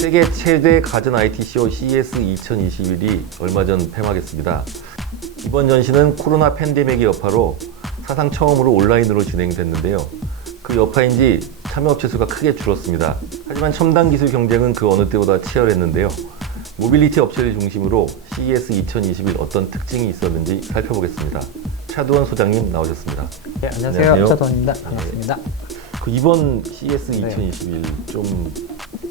세계 최대 가전 IT 쇼 CES 2021이 얼마 전 폐막했습니다. 이번 전시는 코로나 팬데믹의 여파로 사상 처음으로 온라인으로 진행됐는데요. 그 여파인지 참여업체 수가 크게 줄었습니다. 하지만 첨단 기술 경쟁은 그 어느 때보다 치열했는데요. 모빌리티 업체를 중심으로 CES 2021 어떤 특징이 있었는지 살펴보겠습니다. 차두원 소장님 나오셨습니다. 네, 안녕하세요. 안녕하세요. 차도원입니다. 반갑습니다. 그 이번 CES 네. 2021 좀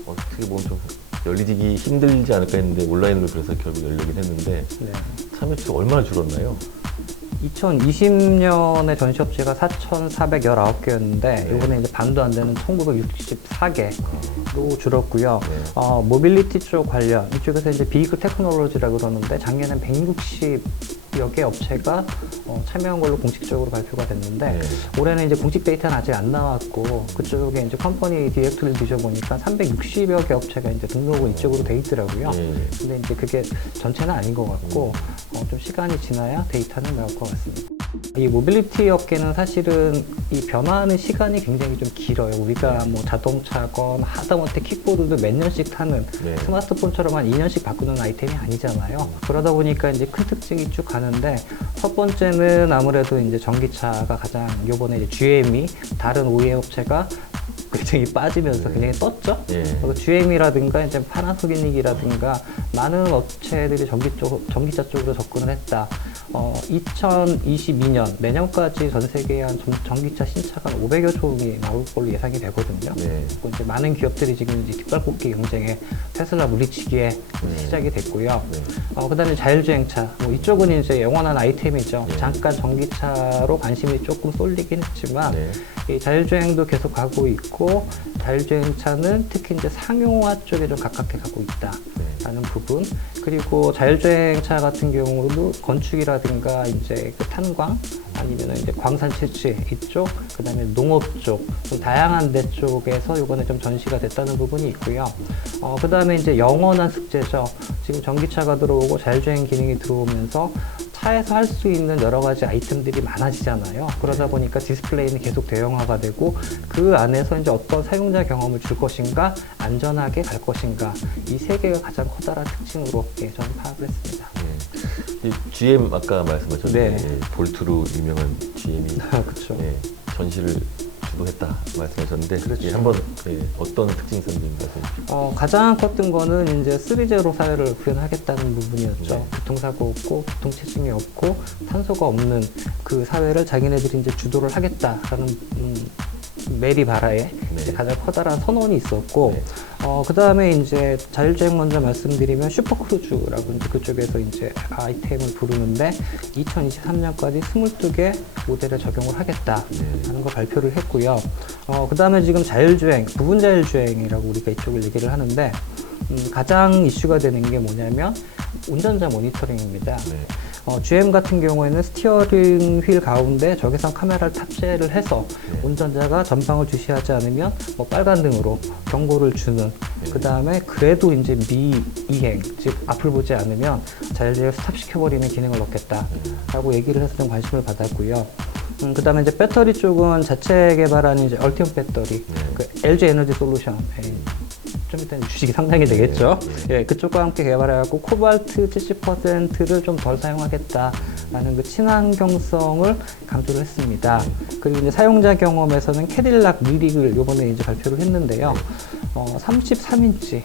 어떻게 보면 좀 열리기 힘들지 않을까 했는데 온라인으로 그래서 결국 열리긴 했는데 네. 참여 수가 얼마나 줄었나요? 2020년에 전시 업체가 4,419개였는데 네. 이번에 이제 반도 안 되는 1,964개로 줄었고요. 네. 어, 모빌리티 쪽 관련 이쪽에서 이제 비이클 테크놀로지라 그러는데 작년엔 160 여개 업체가 어, 참여한 걸로 공식적으로 발표가 됐는데 네. 올해는 이제 공식 데이터는 아직 안 나왔고 그쪽에 이제 컴퍼니 디렉트를 뒤져보니까 360여 개 업체가 이제 등록은 이쪽으로 돼 있더라고요. 네. 근데 이제 그게 전체는 아닌 것 같고 어, 좀 시간이 지나야 데이터는 나올 것 같습니다. 이 모빌리티 업계는 사실은 이 변화하는 시간이 굉장히 좀 길어요. 우리가 뭐 자동차건 하다못해 킥보드도 몇 년씩 타는 네. 스마트폰처럼 한 2년씩 바꾸는 아이템이 아니잖아요. 그러다 보니까 이제 큰 특징이 쭉 가는데 첫 번째는 아무래도 이제 전기차가 가장 요번에 이제 GM이 다른 OEM 업체가 굉장히 빠지면서 굉장히 떴죠. 예. 그리고 GM이라든가 이제 파나소닉이라든가 많은 업체들이 전기 쪽, 전기차 쪽으로 접근을 했다. 어, 2022년 내년까지 전 세계에 한 전, 전기차 신차가 한 500여 종이 나올 걸로 예상이 되거든요. 네. 그리고 이제 많은 기업들이 지금 이제 뒷발뽑기 경쟁에 테슬라 물리치기에 네. 시작이 됐고요. 네. 어, 그다음에 자율주행차. 뭐 이쪽은 이제 영원한 아이템이죠. 네. 잠깐 전기차로 관심이 조금 쏠리긴 했지만 네. 이 자율주행도 계속 가고 있고 자율주행차는 특히 이제 상용화 쪽에 좀 가깝게 가고 있다라는 부분 그리고 자율주행차 같은 경우도 건축이라든가 이제 그 탄광 아니면 이제 광산 채취 이쪽 그 다음에 농업 쪽 좀 다양한 데 쪽에서 이번에 좀 전시가 됐다는 부분이 있고요. 어 그 다음에 이제 영원한 숙제죠. 지금 전기차가 들어오고 자율주행 기능이 들어오면서 차에서 할 수 있는 여러 가지 아이템들이 많아지잖아요. 그러다 보니까 디스플레이는 계속 대형화가 되고 그 안에서 이제 어떤 사용자 경험을 줄 것인가, 안전하게 갈 것인가 이 세 개가 가장 커다란 특징으로 예, 저는 파악을 했습니다. 예. 이 GM 아까 말씀하셨는데 네. 예, 볼트로 유명한 GM이 그렇죠. 예, 전시를 했다 말씀하셨는데 그렇죠. 예, 한번 예, 어떤 말씀해 주시죠. 어, 가장 컸던 거는 이제 3제로 사회를 구현하겠다는 부분이었죠. 네. 교통사고 없고, 교통체증이 없고, 탄소가 없는 그 사회를 자기네들이 이제 주도를 하겠다라는 음, 메리 바라에 네. 가장 커다란 선언이 있었고, 네. 어, 그 다음에 이제 자율주행 먼저 말씀드리면 슈퍼크루즈라고 이제 그쪽에서 이제 아이템을 부르는데 2023년까지 22개 모델에 적용을 하겠다라는 네. 걸 발표를 했고요. 어, 그 다음에 지금 자율주행, 부분 자율주행이라고 우리가 이쪽을 얘기를 하는데 음, 가장 이슈가 되는 게 뭐냐면 운전자 모니터링입니다. 네. 어, GM 같은 경우에는 스티어링 휠 가운데 적외선 카메라를 탑재를 해서 네. 운전자가 전방을 주시하지 않으면 뭐 빨간 등으로 경고를 주는 네. 그 다음에 그래도 이제 미이행 즉 앞을 보지 않으면 자율주행 스탑시켜버리는 기능을 넣겠다라고 얘기를 해서 좀 관심을 받았고요. 음, 그 다음에 이제 배터리 쪽은 자체 개발한 이제 얼티엄 배터리, 네. 그 LG 에너지 솔루션. 예, 좀 이따 주식이 상당히 되겠죠. 네, 예, 그쪽과 함께 개발해갖고 코발트 70%를 좀 덜 사용하겠다라는 그 친환경성을 강조를 했습니다. 네. 그리고 이제 사용자 경험에서는 캐딜락 미릭을 요번에 이제 발표를 했는데요. 네. 어, 33인치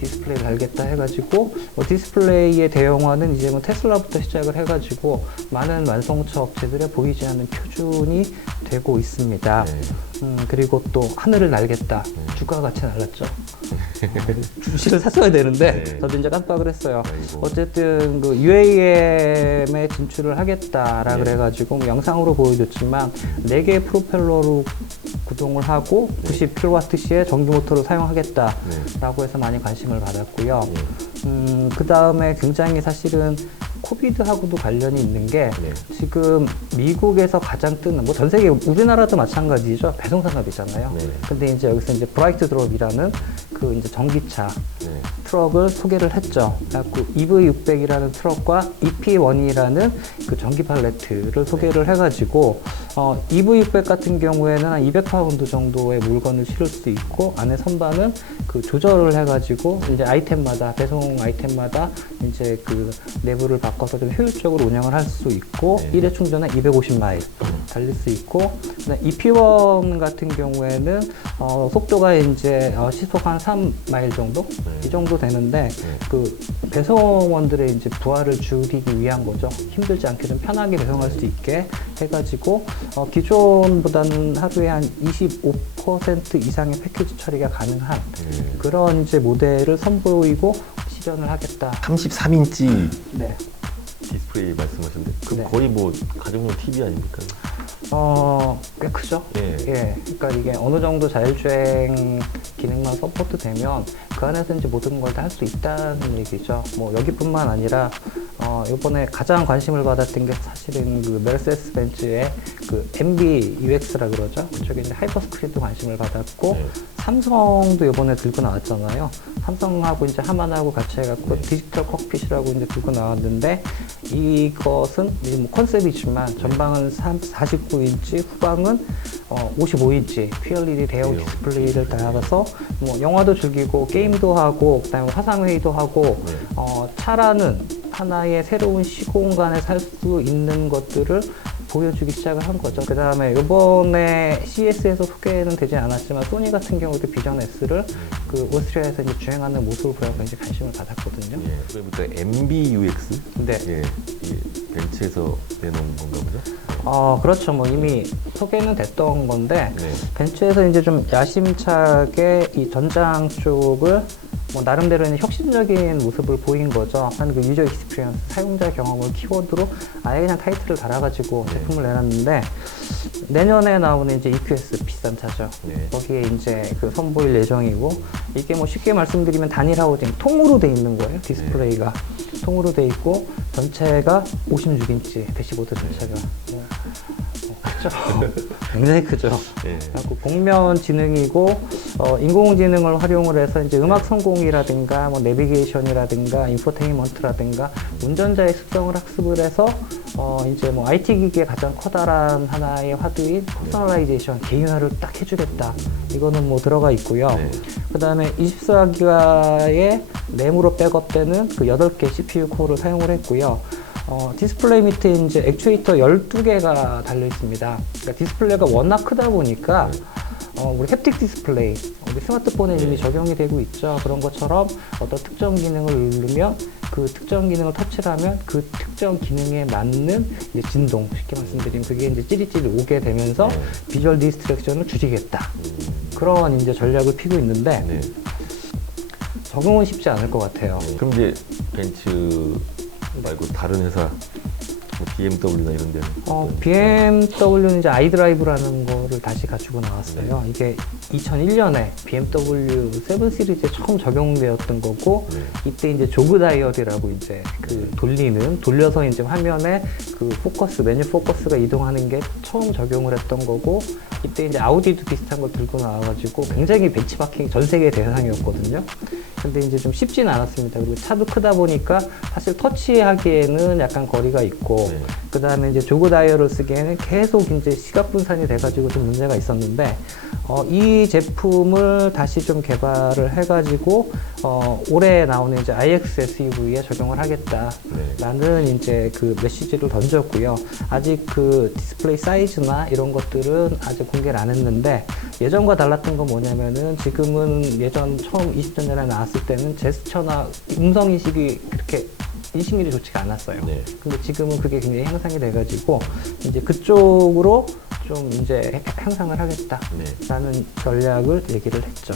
디스플레이를 달겠다 해가지고 뭐 디스플레이의 대형화는 이제 뭐 테슬라부터 시작을 해가지고 많은 완성차 업체들에 보이지 않는 표준이 되고 있습니다. 네. 음, 그리고 또 하늘을 날겠다. 네. 주가가 같이 날랐죠. 어, 주식을 샀어야 되는데 네. 저도 이제 깜빡을 했어요. 아이고. 어쨌든 그 UAM에 진출을 하겠다라 네. 그래가지고 뭐 영상으로 보여줬지만 4개의 프로펠러로 구동을 하고 네. 90kW시의 전기 모터를 사용하겠다라고 네. 해서 많이 관심을 받았고요. 예. 음, 그 다음에 굉장히 사실은 코비드하고도 관련이 있는 게 네. 지금 미국에서 가장 뜨는 뭐 전 세계 우리나라도 마찬가지죠 배송 산업이잖아요. 네. 근데 이제 여기서 이제 브라이트 드롭이라는 그 이제 전기차 네. 트럭을 소개를 했죠. 그래갖고 EV600이라는 트럭과 EP1이라는 그 전기 팔레트를 소개를 해가지고 어, EV600 같은 경우에는 한 200파운드 정도의 물건을 실을 수 있고 안에 선반은 그 조절을 해가지고 이제 아이템마다 배송 아이템마다 이제 그 내부를 바꿔서 좀 효율적으로 운영을 할 수 있고 네. 일회 충전에 250마일 달릴 수 있고 그다음에 EP1 같은 경우에는 어, 속도가 이제 어, 시속 한 3마일 정도 네. 이 정도 되는데 네. 그 배송원들의 이제 부하를 줄이기 위한 거죠. 힘들지 않게 좀 편하게 배송할 수 있게 해가지고 어, 기존보다는 하루에 한 25% 이상의 패키지 처리가 가능한 네. 그런 이제 모델을 선보이고 시전을 하겠다. 33인치 네. 디스플레이 말씀하셨는데 그 네. 거의 뭐 가정용 TV 아닙니까? 어, 꽤 크죠? 예. 예. 그러니까 이게 어느 정도 자율주행 기능만 서포트 되면 그 안에서 이제 모든 걸 다 할 수 있다는 얘기죠. 뭐 여기뿐만 아니라 어, 이번에 가장 관심을 받았던 게 사실은 그 메르세스 벤츠의 그 MB UX라 그러죠. 그쪽에 이제 하이퍼 스크린도 관심을 받았고 네. 삼성도 이번에 들고 나왔잖아요. 삼성하고 이제 하만하고 같이 해갖고 네. 디지털 콕핏이라고 이제 들고 나왔는데 이것은 이제 뭐 컨셉이지만 전방은 49인치, 후방은 어, 55인치 QLED 대형. 디스플레이를 달아서 뭐 영화도 즐기고 게임도 하고 그다음에 화상 회의도 하고 네. 어, 차라는 하나의 새로운 시공간에 살 수 있는 것들을 보여주기 시작을 한 거죠. 그 다음에 이번에 CES에서 소개는 되지 않았지만 소니 같은 경우도 비전 S를 그 오스트리아에서 이제 주행하는 모습을 보여서 이제 관심을 받았거든요. 예. 그러니까 MBUX. 네. 예. 이게 벤츠에서 내놓은 건가 보죠? 어, 그렇죠. 뭐 이미 소개는 됐던 건데 네. 벤츠에서 이제 좀 야심차게 이 전장 쪽을 뭐 나름대로 는 혁신적인 모습을 보인 거죠. 한 그 유저 익스피리언스, 사용자 경험을 키워드로 아예 그냥 타이틀을 달아가지고 네. 제품을 내놨는데 내년에 나오는 이제 EQS 비싼 차죠. 네. 거기에 이제 그 선보일 예정이고 이게 뭐 쉽게 말씀드리면 단일 하우징 통으로 돼 있는 거예요. 디스플레이가 통으로 돼 있고 전체가 56인치 대시보드 전체가 네. 어, 크죠. 굉장히 크죠. 예. 그리고 공면 지능이고 어, 인공지능을 활용을 해서 이제 음악 성공이라든가 뭐 내비게이션이라든가 인포테인먼트라든가 운전자의 습성을 학습을 해서 어, 이제 뭐 IT 기기의 가장 커다란 하나의 화두인 퍼스널라이제이션 개인화를 딱 해주겠다. 이거는 뭐 들어가 있고요. 네. 그 다음에 24기가의 램으로 백업되는 그 8개 CPU 코어를 사용을 했고요. 어, 디스플레이 밑에 이제 액추에이터 12개가 달려 있습니다. 그러니까 디스플레이가 워낙 크다 보니까 어, 우리 햅틱 디스플레이, 우리 스마트폰에 이미 네. 적용이 되고 있죠. 그런 것처럼 어떤 특정 기능을 누르면 그 특정 기능을 터치를 하면 그 특정 기능에 맞는 이제 진동, 쉽게 말씀드리면 그게 이제 찌릿찌릿 오게 되면서 네. 비주얼 디스트랙션을 줄이겠다. 음, 그런 이제 전략을 피고 있는데 네. 적용은 쉽지 않을 것 같아요. 네. 그럼 이제 벤츠 말고 다른 회사 뭐 BMW나 이런 데는 어, BMW는 이제 아이드라이브라는 거를 다시 가지고 나왔어요. 이게 2001년에 BMW 7 시리즈에 처음 적용되었던 거고, 네. 이때 이제 조그 다이어드라고 이제 그 돌리는, 돌려서 이제 화면에 그 포커스, 메뉴 포커스가 이동하는 게 처음 적용을 했던 거고, 이때 이제 아우디도 비슷한 거 들고 나와가지고 굉장히 벤치마킹 전 세계 대상이었거든요. 근데 이제 좀 쉽진 않았습니다. 그리고 차도 크다 보니까 사실 터치하기에는 약간 거리가 있고, 네. 그 다음에 이제 조그 다이얼을 쓰기에는 계속 이제 시각 분산이 돼가지고 좀 문제가 있었는데, 어, 이 제품을 다시 좀 개발을 해가지고, 어, 올해 나오는 이제 iX SUV에 적용을 하겠다. 네. 라는 이제 그 메시지를 던졌고요. 아직 그 디스플레이 사이즈나 이런 것들은 아직 공개를 안 했는데 예전과 달랐던 건 뭐냐면은 지금은 예전 처음 20년 전에 나왔을 때는 제스처나 음성 인식이 그렇게 인식률이 좋지가 않았어요. 네. 근데 지금은 그게 굉장히 향상이 돼가지고 이제 그쪽으로 좀 이제 향상을 하겠다라는 네. 전략을 얘기를 했죠.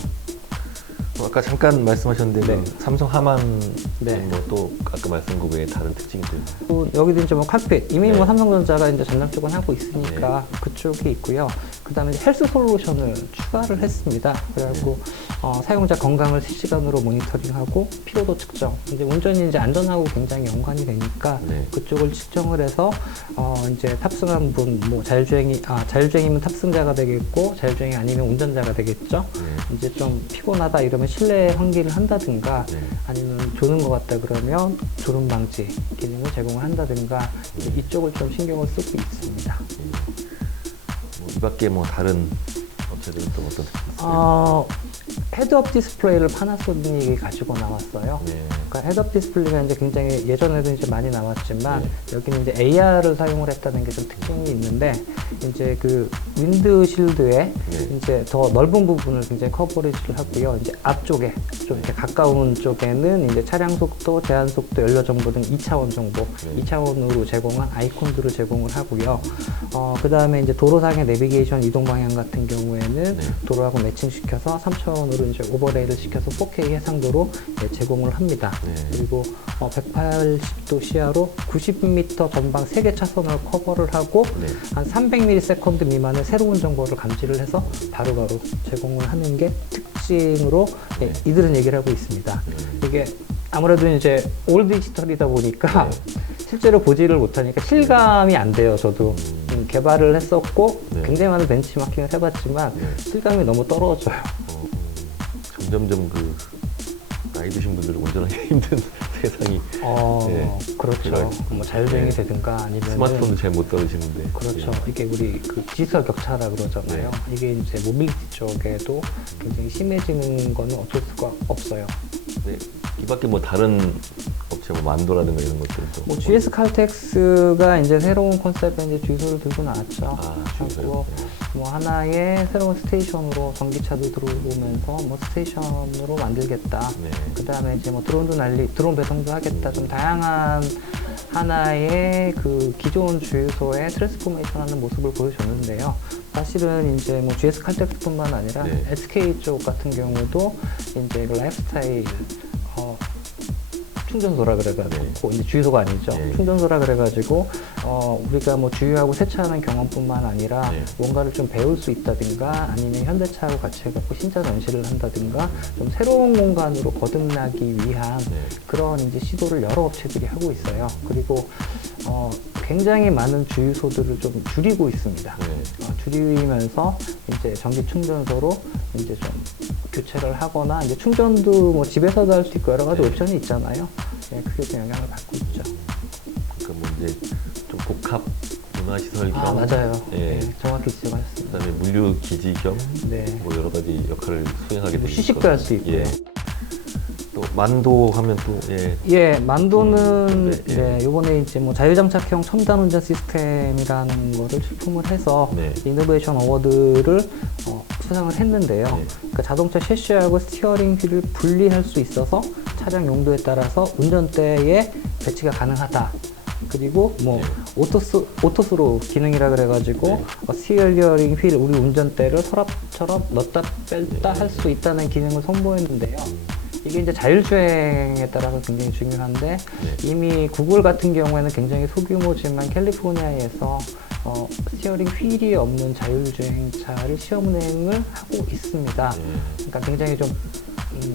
어, 아까 잠깐 말씀하셨는데 네. 그 삼성 하만 네. 뭐또 아까 말씀한 거 외에 다른 특징이 또? 또 여기도 이제 뭐 칵핏 이미 네. 뭐 삼성전자가 이제 전략적으로 하고 있으니까 그쪽이 있고요. 그다음에 헬스 솔루션을 추가를 했습니다. 그래갖고 어, 사용자 건강을 실시간으로 모니터링하고 피로도 측정. 이제 운전이 이제 안전하고 굉장히 연관이 되니까 네. 그쪽을 측정을 해서 어, 이제 탑승한 분, 뭐 자율주행이 아 자율주행이면 탑승자가 되겠고 자율주행이 아니면 운전자가 되겠죠. 네. 이제 좀 피곤하다 이러면 실내 환기를 한다든가 네. 아니면 조는 것 같다 그러면 졸음 방지 기능을 제공을 한다든가 이제 이쪽을 좀 신경을 쓰고 있습니다. 뭐, 이 밖에 뭐 다른 업체들은 또 어떤? 어, 헤드업 디스플레이를 파나소닉이 가지고 나왔어요. 네. 그러니까 헤드업 디스플레이가 이제 굉장히 예전에도 이제 많이 나왔지만 네. 여기는 이제 AR을 사용을 했다는 게 좀 특징이 있는데 이제 그 윈드 실드에 네. 이제 더 넓은 부분을 굉장히 커버리지를 하고요. 이제 앞쪽에 좀 이렇게 가까운 쪽에는 이제 차량 속도, 제한 속도, 연료 정보 등 2차원 정보, 네. 2차원으로 제공한 아이콘들을 제공을 하고요. 어, 그 다음에 이제 도로상의 내비게이션 이동 방향 같은 경우에는 네. 도로하고 매칭시켜서 3차원으로 이제 오버레이를 시켜서 4K 해상도로 예, 제공을 합니다. 네. 그리고 어, 180도 시야로 90m 전방 3개 차선을 커버를 하고 네. 한 300ms 미만의 새로운 정보를 감지를 해서 바로바로 제공을 하는 게 특징으로 예, 네. 이들은 얘기를 하고 있습니다. 네. 이게 아무래도 이제 올 디지털이다 보니까 네. 실제로 보지를 못하니까 실감이 안 돼요. 저도 음. 음, 개발을 했었고 네. 굉장히 많은 벤치마킹을 해봤지만 네. 실감이 너무 떨어져요. 점점점 그 나이 드신 분들은 운전하기 힘든 세상이 어, 네. 그렇죠. 제가 뭐 자율주행이 네. 되든가 아니면 스마트폰도 잘 못 다루시는데 그렇죠. 예. 이게 우리 그 디지털 격차라 그러잖아요. 네. 이게 이제 모빌리티 쪽에도 굉장히 심해지는 거는 어쩔 수가 없어요. 네. 이 밖에 뭐 다른 업체 뭐 만도라든가 이런 것들도 뭐 GS 칼텍스가 이제 새로운 컨셉의 이제 주유소를 들고 나왔죠. 아, 주유소요? 뭐 하나의 새로운 스테이션으로 전기차도 들어오면서 뭐 스테이션으로 만들겠다. 네. 그 다음에 이제 뭐 드론도 날리, 드론 배송도 하겠다. 좀 다양한 하나의 그 기존 주유소의 트랜스포메이션 하는 모습을 보여줬는데요. 사실은 이제 뭐 GS 칼텍스뿐만 아니라 네. SK 쪽 같은 경우도 이제 그 라이프스타일 어, 충전소라 그래가지고 이제 주유소가 아니죠. 네. 충전소라 그래가지고 어, 우리가 뭐 주유하고 세차하는 경험뿐만 아니라 네. 뭔가를 좀 배울 수 있다든가 아니면 현대차하고 같이 해갖고 신차 전시를 한다든가 좀 새로운 공간으로 거듭나기 위한 네. 그런 이제 시도를 여러 업체들이 하고 있어요. 그리고 어, 굉장히 많은 주유소들을 좀 줄이고 있습니다. 네. 어, 줄이면서 이제 전기 충전소로 이제 좀 교체를 하거나 이제 충전도 뭐 집에서도 할 수 있고 여러 가지 네. 옵션이 있잖아요. 네, 그게 좀 영향을 받고 있죠. 그러니까 뭐 이제 좀 복합 문화시설 겸 아 맞아요. 예. 네, 정확히 지적하셨습니다. 그다음에 물류 기지 겸 네. 뭐 여러 가지 역할을 수행하게 뭐 되는 휴식도 것할수 있고요. 예. 또 만도 하면 또 예. 예, 만도는 음, 네, 네, 예. 요번에 이제 뭐 자율장착형 첨단 운전 시스템이라는 거를 출품을 해서 네. 이노베이션 어워드를 어, 수상을 했는데요. 네. 그러니까 자동차 셰시하고 스티어링 휠을 분리할 수 있어서 차량 용도에 따라서 운전대에 배치가 가능하다. 그리고 뭐 네. 오토스 오토스로 기능이라 그래가지고 네. 어, 스티어링 휠 우리 운전대를 서랍처럼 넣다 뺐다 네. 할수 있다는 기능을 선보였는데요. 이게 이제 자율주행에 따라서 굉장히 중요한데 네. 이미 구글 같은 경우에는 굉장히 소규모지만 캘리포니아에서 어, 스티어링 휠이 없는 자율주행차를 시험 운행을 하고 있습니다. 예. 그러니까 굉장히 좀 음,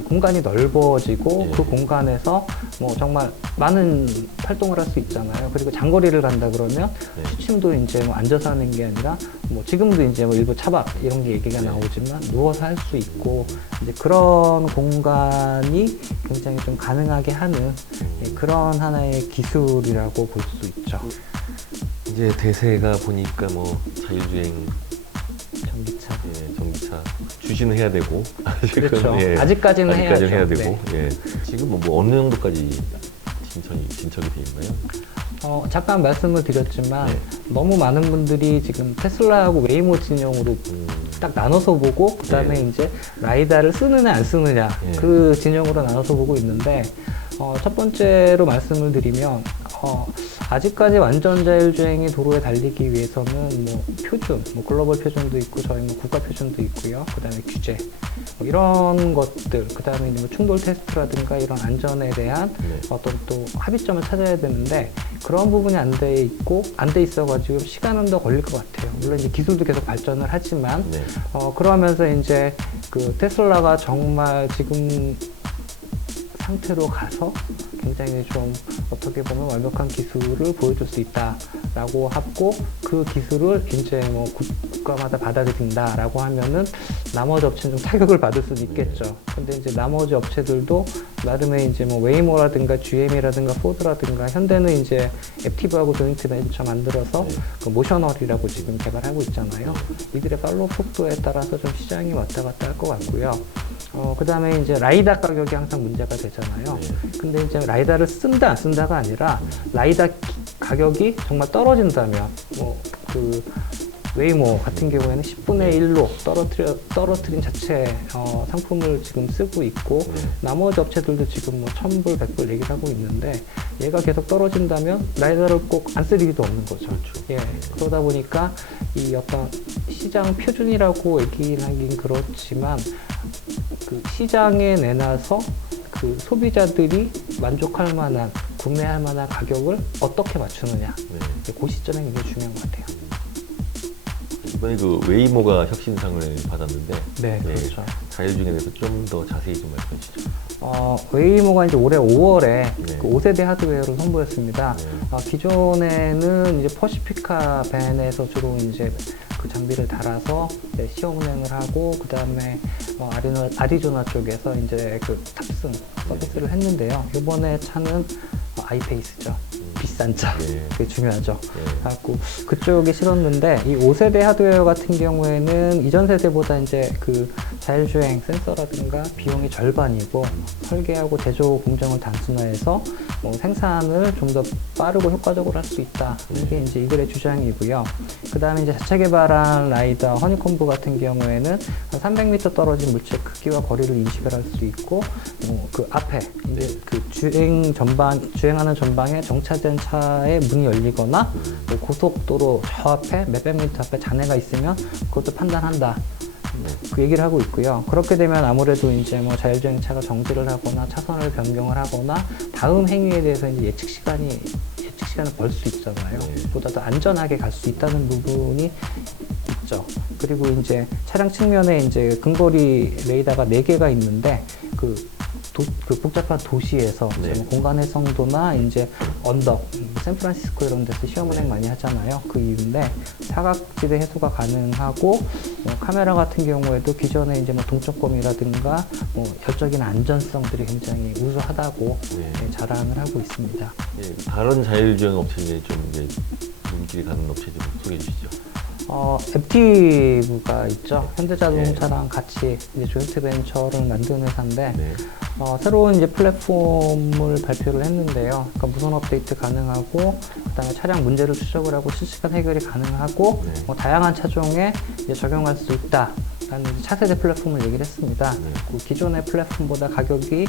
공간이 넓어지고 예. 그 공간에서 뭐 정말 많은 활동을 할 수 있잖아요. 그리고 장거리를 간다 그러면 네. 취침도 이제 뭐 앉아서 하는 게 아니라 뭐 지금도 이제 뭐 일부 차박 이런 게 얘기가 네. 나오지만 누워서 할 수 있고 이제 그런 공간이 굉장히 좀 가능하게 하는 예, 그런 하나의 기술이라고 볼 수 있죠. 이제 대세가 보니까 뭐 자율주행 주시는 해야 되고 아직은, 그렇죠. 예, 아직까지는 아직까지는. 해야 네. 되고 예. 지금 뭐, 뭐 어느 정도까지 진척이 진척이 돼 있나요? 어, 잠깐 말씀을 드렸지만 네. 너무 많은 분들이 지금 테슬라하고 웨이모 진영으로 음, 딱 나눠서 보고 그다음에 네. 이제 라이다를 쓰느냐 안 쓰느냐 네. 그 진영으로 나눠서 보고 있는데 어, 첫 번째로 말씀을 드리면 어, 아직까지 완전 자율주행이 도로에 달리기 위해서는 뭐 표준, 뭐 글로벌 표준도 있고 저희 뭐 국가 표준도 있고요. 그다음에 규제 뭐 이런 것들, 그다음에 뭐 충돌 테스트라든가 이런 안전에 대한 네. 어떤 또 합의점을 찾아야 되는데 그런 부분이 안 돼 있고 안 돼 있어가지고 시간은 더 걸릴 것 같아요. 물론 이제 기술도 계속 발전을 하지만 네. 어, 그러면서 이제 그 테슬라가 정말 지금 상태로 가서 굉장히 좀 어떻게 보면 완벽한 기술을 보여줄 수 있다라고 하고 그 기술을 이제 뭐 국가마다 받아들인다라고 하면은 나머지 업체는 좀 타격을 받을 수는 있겠죠. 근데 이제 나머지 업체들도 나름의 이제 뭐 웨이모라든가 GM이라든가 포드라든가 현대는 이제 앱티브하고 조인트 벤처 만들어서 네. 그 모셔널이라고 지금 개발하고 있잖아요. 이들의 팔로우 속도에 따라서 좀 시장이 왔다 갔다 할 것 같고요. 어, 그 다음에 이제 라이다 가격이 항상 문제가 되잖아요. 네. 근데 이제 라이다를 쓴다, 안 쓴다가 아니라 라이다 기- 가격이 정말 떨어진다면, 뭐, 그, 웨이모 같은 경우에는 10분의 1로 떨어뜨려, 떨어뜨린 자체 어, 상품을 지금 쓰고 있고, 네. 나머지 업체들도 지금 뭐 1000불, 100불 얘기를 하고 있는데, 얘가 계속 떨어진다면 라이다를 꼭 안쓸 이유도 없는 거죠. 그렇죠. 예, 그러다 보니까 이 어떤 시장 표준이라고 얘기하긴 그렇지만 그 시장에 내놔서 그 소비자들이 만족할 만한 구매할 만한 가격을 어떻게 맞추느냐 네. 그 시점이 굉장히 중요한 것 같아요. 이번에 그 웨이모가 혁신상을 받았는데 네, 네. 그렇죠. 자율주행에 대해서 좀 더 자세히 좀 말씀해 주시죠. 어, 웨이모가 이제 올해 5월에 네. 그 5세대 하드웨어를 선보였습니다. 네. 어, 기존에는 이제 퍼시피카 밴에서 주로 이제 그 장비를 달아서 이제 시험 운행을 하고 그 다음에 어, 아리노, 아리조나 쪽에서 이제 그 탑승 서비스를 했는데요. 이번에 차는 어, 아이페이스죠. 비싼 차. 네. 그게 중요하죠. 네. 갖고 그쪽에 실었는데 이 5세대 하드웨어 같은 경우에는 이전 세대보다 이제 그 자율주행 센서라든가 비용이 절반이고 설계하고 제조 공정을 단순화해서 뭐 생산을 좀 더 빠르고 효과적으로 할 수 있다. 이게 이제 이글의 주장이고요. 그 다음에 이제 자체 개발한 라이더 허니콤브 같은 경우에는 한 300m 떨어진 물체 크기와 거리를 인식을 할 수 있고 뭐 그 앞에 이제 그 주행 전방 주행하는 전방에 정차된 차의 문이 열리거나 뭐 고속도로 저 앞에 몇백 미터 앞에 잔해가 있으면 그것도 판단한다. 그 얘기를 하고 있고요. 그렇게 되면 아무래도 이제 뭐 자율주행차가 정지를 하거나 차선을 변경을 하거나 다음 행위에 대해서 이제 예측 시간이 예측 시간을 벌 수 있잖아요. 네. 보다 더 안전하게 갈 수 있다는 부분이 있죠. 그리고 이제 차량 측면에 이제 근거리 레이더가 4개가 있는데 그, 도, 그 복잡한 도시에서 네. 뭐 공간 해성도나 이제 언덕, 음, 샌프란시스코 이런 데서 시험 운행 많이 하잖아요. 그 이유인데 사각지대 해소가 가능하고 뭐 카메라 같은 경우에도 기존에 이제 뭐 동적검이라든가 뭐 열적인 안전성들이 굉장히 우수하다고 네. 네, 자랑을 하고 있습니다. 예, 다른 자율주행 업체 중에 좀 이제 눈길이 가는 업체 좀 소개해 주시죠. 어, 앱티브가 있죠. 현대자동차랑 같이 이제 조인트 벤처를 만드는 회사인데 네. 어, 새로운 이제 플랫폼을 발표를 했는데요. 그러니까 무선 업데이트 가능하고 그다음에 차량 문제를 추적을 하고 실시간 해결이 가능하고 네. 뭐 다양한 차종에 이제 적용할 수 있다. 라는 차세대 플랫폼을 얘기를 했습니다. 네. 그 기존의 플랫폼보다 가격이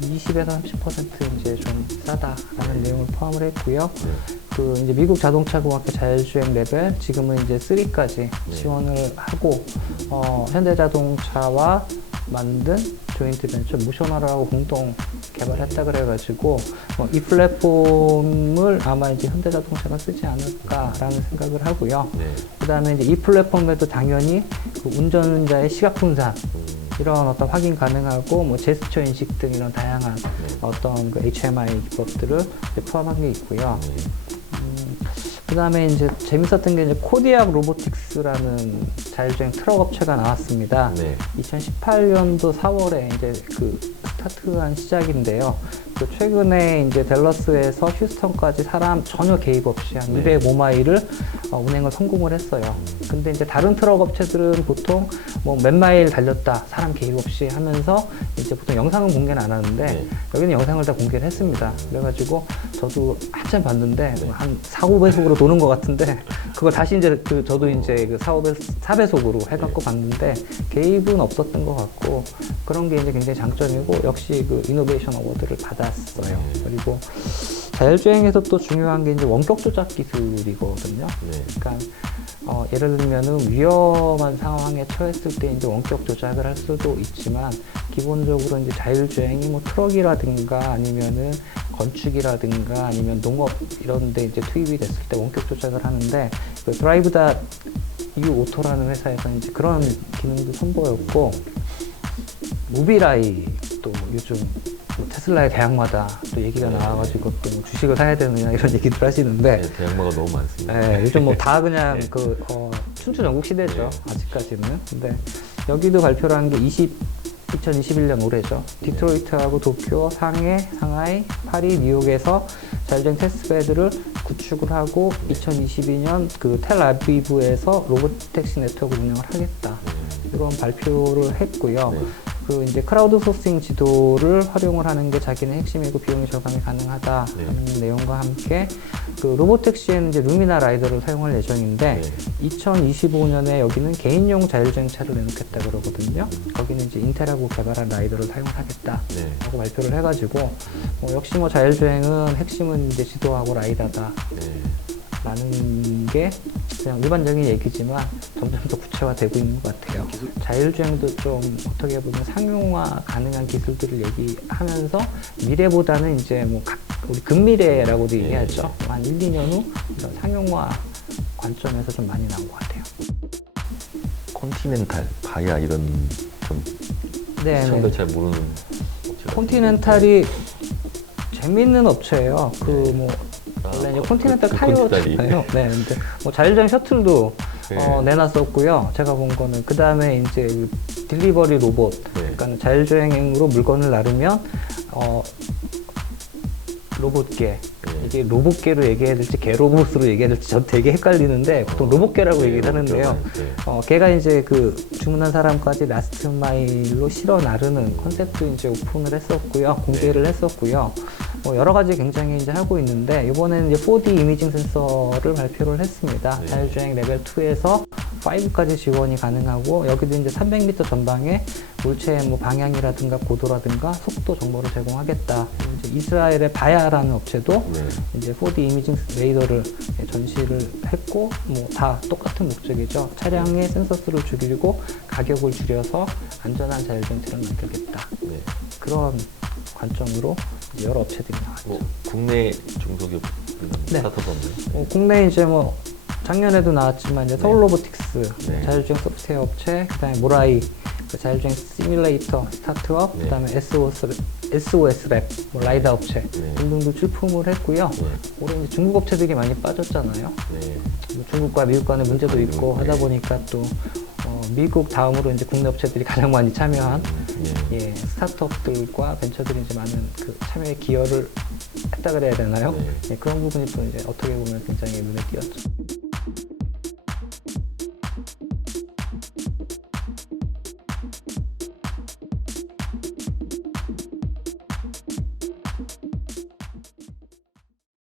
20에서 30% 이제 좀 싸다라는 내용을 포함을 했고요. 네. 그 이제 미국 자동차 공학회 자율주행 레벨 지금은 이제 3까지 네. 지원을 하고 어, 현대자동차와 만든 조인트 벤처 모셔널하고 공동 개발했다 그래가지고 어, 이 플랫폼을 아마 이제 현대자동차가 쓰지 않을까라는 생각을 하고요. 네. 그다음에 이제 이 플랫폼에도 당연히 그 운전자의 시각 분산 음, 이런 어떤 확인 가능하고 뭐 제스처 인식 등 이런 다양한 네. 어떤 그 HMI 기법들을 포함한 게 있고요. 네. 그 다음에 이제 재밌었던 게 이제 코디악 로보틱스라는 자율주행 트럭 업체가 나왔습니다. 네. 2018년도 4월에 이제 그 스타트한 시작인데요. 그 최근에 이제 댈러스에서 휴스턴까지 사람 전혀 개입 없이 한 네. 205마일을 어, 운행을 성공을 했어요. 근데 이제 다른 트럭 업체들은 보통 뭐 몇 마일 달렸다 사람 개입 없이 하면서 이제 보통 영상은 공개는 안 하는데 네. 여기는 영상을 다 공개를 했습니다. 그래가지고 저도 한참 봤는데 네. 한 4, 5배속으로 도는 것 같은데 그걸 다시 이제 그 저도 이제 그 4, 5배, 4배속으로 해갖고 봤는데 개입은 없었던 것 같고 그런 게 이제 굉장히 장점이고 역시 그 이노베이션 어워드를 받 았어요. 네. 그리고 자율주행에서 또 중요한 게 이제 원격 조작 기술이거든요. 네. 그러니까 어, 예를 들면은 위험한 상황에 처했을 때 이제 원격 조작을 할 수도 있지만 기본적으로 이제 자율주행이 뭐 트럭이라든가 아니면은 건축이라든가 아니면 농업 이런 데 이제 투입이 됐을 때 원격 조작을 하는데 그 드라이브다 유 오토라는 회사에서 이제 그런 기능도 선보였고 모비라이 또 요즘 뭐 테슬라의 대학마다 또 얘기가 네. 나와가지고 또뭐 주식을 사야 되느냐 이런 얘기들 하시는데 네, 대학마가 너무 많습니다. 네, 요즘 뭐 다 그냥 네. 그 어, 춘추 전국 시대죠 네. 아직까지는. 근데 여기도 발표를 한 게 20, 2021년 올해죠. 디트로이트하고 도쿄, 상해, 상하이, 파리, 뉴욕에서 자율주행 테스트베드를 구축을 하고 2022년 그 텔아비브에서 로봇 택시 네트워크 운영을 하겠다. 이런 발표를 했고요. 네. 그 이제 크라우드 소싱 지도를 활용을 하는 게 자기는 핵심이고 비용이 절감이 가능하다 네. 하는 내용과 함께 그 로보택시에는 이제 루미나 라이더를 사용할 예정인데 네. 2025년에 여기는 개인용 자율주행차를 내놓겠다 그러거든요. 거기는 이제 인텔하고 개발한 라이더를 사용하겠다. 네. 라고 발표를 해가지고 뭐 역시 뭐 자율주행은 핵심은 이제 지도하고 라이다다 네. 라는 게 그냥 일반적인 얘기지만 점점 더 구체화되고 있는 것 같아요. 자율주행도 좀 어떻게 보면 상용화 가능한 기술들을 얘기하면서 미래보다는 이제 뭐 각- 우리 근미래라고도 네. 얘기하죠. 한 1, 2년 후 이런 상용화 관점에서 좀 많이 나온 것 같아요. 컨티넨탈, 바야 이런 좀 네, 시청자 네. 잘 모르는 업체가 콘티넨탈이 재밌는 업체예요. 그 네. 뭐 아, 원래 이제 그- 콘티넨탈 그 카이오잖아요. 네, 근데 뭐 자율주행 셔틀도 네. 어, 내놨었고요. 제가 본 거는 그 다음에 이제 이 딜리버리 로봇, 네. 그러니까 자율주행으로 물건을 나르면 어, 로봇계. 네. 이게 로봇계로 얘기해야 될지 개로봇으로 얘기해야 될지 전 되게 헷갈리는데 보통 로봇계라고 네, 얘기를 하는데요. 네. 어, 걔가 이제 그 주문한 사람까지 라스트 마일로 실어 나르는 컨셉도 이제 오픈을 했었고요. 공개를 네. 했었고요. 뭐 여러 가지 굉장히 이제 하고 있는데 이번에는 이제 4D 이미징 센서를 발표를 했습니다. 네. 자율주행 레벨 2에서 5까지 지원이 가능하고 여기도 이제 300m 전방에 물체의 뭐 방향이라든가 고도라든가 속도 정보를 제공하겠다. 이제 이스라엘의 바야라는 업체도 네. 이제 4D 이미징 레이더를 전시를 했고 뭐 다 똑같은 목적이죠. 차량의 센서 수를 줄이고 가격을 줄여서 안전한 자율주행차를 만들겠다. 네. 그런 관점으로 여러 업체들이 나왔죠. 뭐 국내 중소기업 음, 네. 스타트업 없나요? 어, 국내 이제 뭐 작년에도 나왔지만 이제 네. 서울 로보틱스 네. 자율주행 소프트웨어 업체, 그다음에 모라이 그 자율주행 시뮬레이터 스타트업, 네. 그다음에 SOS SOS 랩, 뭐 라이다 업체 네. 등등도 출품을 했고요. 네. 올해 이제 중국 업체들이 많이 빠졌잖아요. 네. 뭐 중국과 미국 간의 문제도 네. 있고 하다 보니까 또 어, 미국 다음으로 이제 국내 업체들이 가장 많이 참여한 네. 예, 스타트업들과 벤처들이 이제 많은 그 참여에 기여를 했다 그래야 되나요? 네. 예, 그런 부분이 또 이제 어떻게 보면 굉장히 눈에 띄었죠.